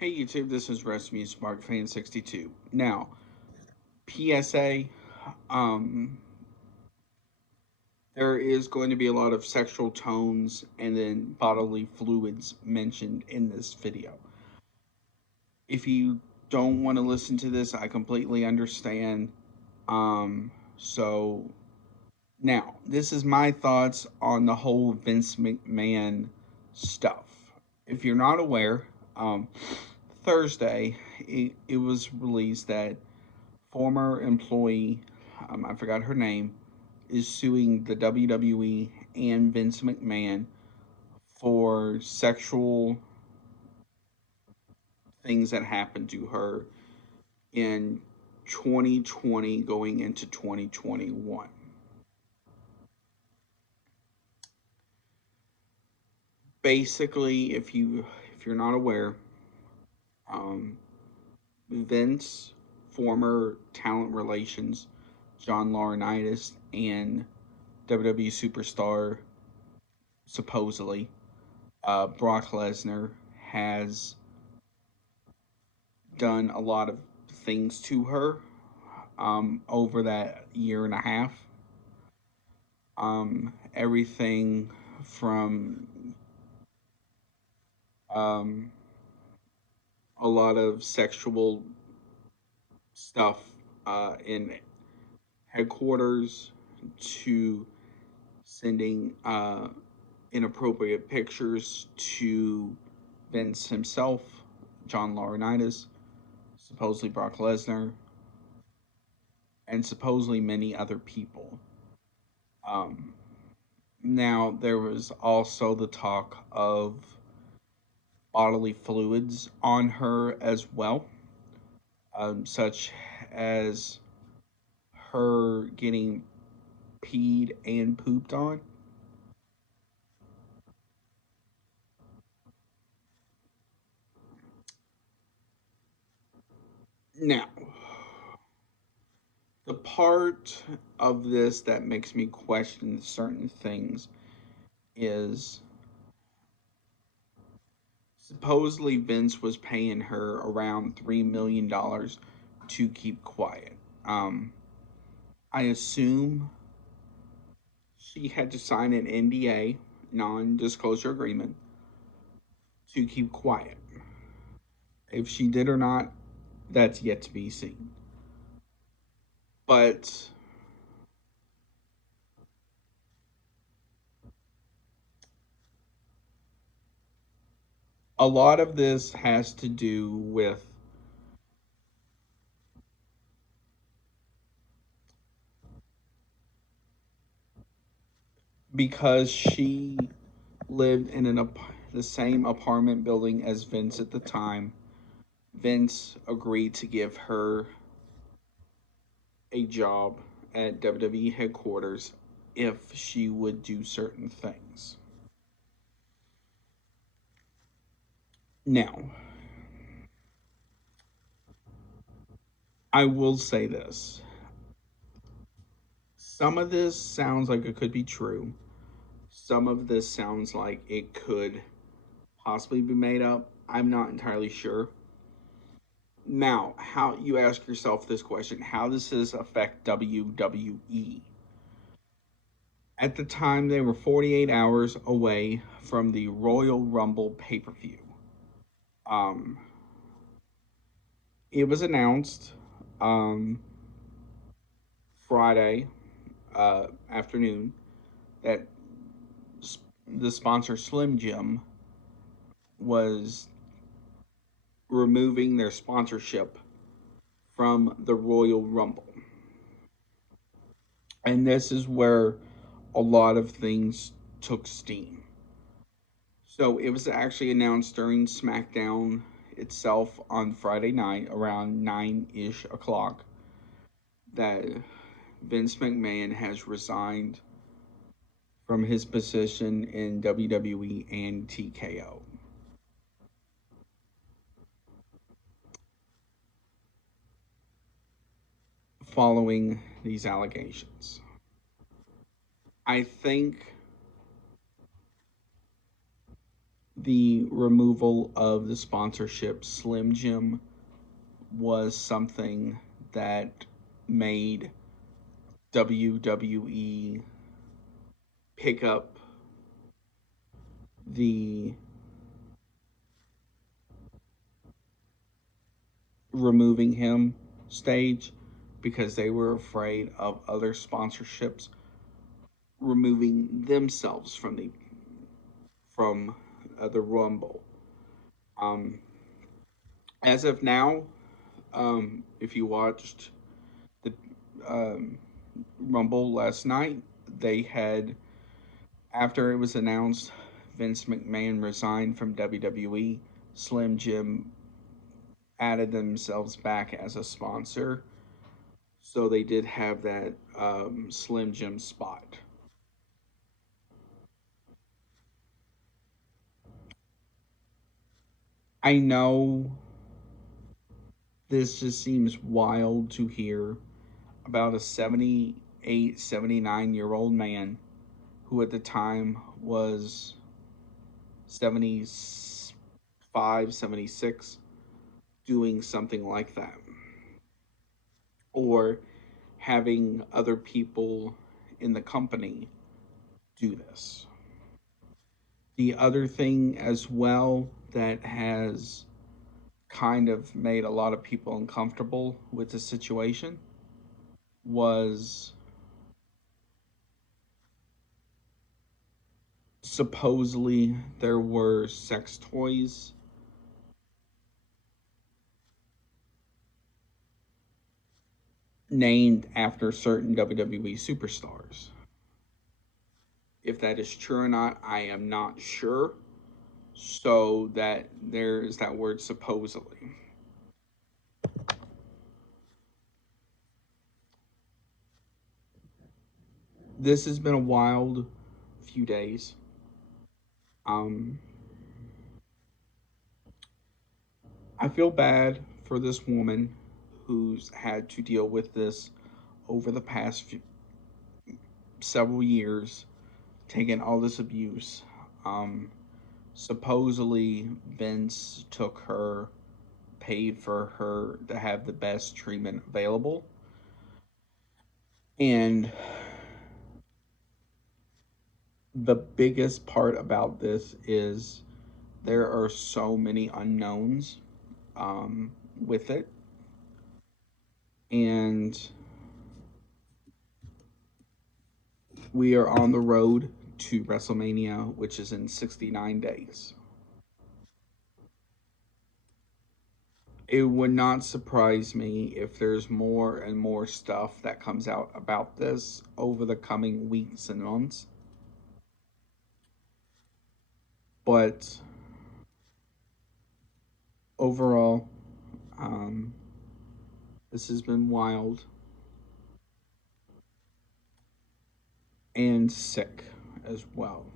Hey YouTube, this is Rescue Spark Fan 62. Now, PSA, um, there is going to be a lot of sexual tones and then bodily fluids mentioned in this video. If you don't want to listen to this, I completely understand. So now, this is my thoughts on the whole Vince McMahon stuff. If you're not aware, Thursday it was released that former employee, I forgot her name, is suing the WWE and Vince McMahon for sexual things that happened to her in 2020 going into 2021. Basically, if you're not aware, um, Vince, former talent relations, John Laurinaitis, and WWE superstar supposedly Brock Lesnar has done a lot of things to her over that year and a half. Everything from um, a lot of sexual stuff in headquarters to sending inappropriate pictures to Vince himself, John Laurinaitis, supposedly Brock Lesnar, and supposedly many other people. Um, Now, there was also the talk of bodily fluids on her as well, such as her getting peed and pooped on. Now, the part of this that makes me question certain things is supposedly Vince was paying her around $3 million to keep quiet. Um, I assume she had to sign an NDA, non disclosure agreement, to keep quiet. If she did or not, that's yet to be seen. But a lot of this has to do with because she lived in the same apartment building as Vince at the time. Vince agreed to give her a job at WWE headquarters if she would do certain things. Now, I will say this. Some of this sounds like it could be true. Some of this sounds like it could possibly be made up. I'm not entirely sure. Now, how you ask yourself this question, how does this affect WWE? At the time, they were 48 hours away from the Royal Rumble pay per view. Um, it was announced um, Friday afternoon that the sponsor Slim Jim was removing their sponsorship from the Royal Rumble. And this is where a lot of things took steam. So it was actually announced during SmackDown itself on Friday night around 9-ish o'clock that Vince McMahon has resigned from his position in WWE and TKO. Following these allegations. I think the removal of the sponsorship Slim Jim was something that made WWE pick up the removing him stage because they were afraid of other sponsorships removing themselves from the Rumble. Um, as of now, if you watched the um, Rumble last night, they had, after it was announced Vince McMahon resigned from WWE, Slim Jim added themselves back as a sponsor. So they did have that Slim Jim spot. I know this just seems wild to hear about a 78, 79-year-old man who at the time was 75, 76, doing something like that. Or having other people in the company do this. The other thing as well that has kind of made a lot of people uncomfortable with the situation was supposedly there were sex toys named after certain WWE superstars. If that is true or not, I am not sure. So that there is that word supposedly. This has been a wild few days. Um, I feel bad for this woman who's had to deal with this over the past several years, taking all this abuse. Um, Supposedly, Vince took her, paid for her to have the best treatment available. And the biggest part about this is there are so many unknowns with it. And we are on the road to WrestleMania, which is in 69 days. It would not surprise me if there's more and more stuff that comes out about this over the coming weeks and months. But overall, um, this has been wild and sick as well.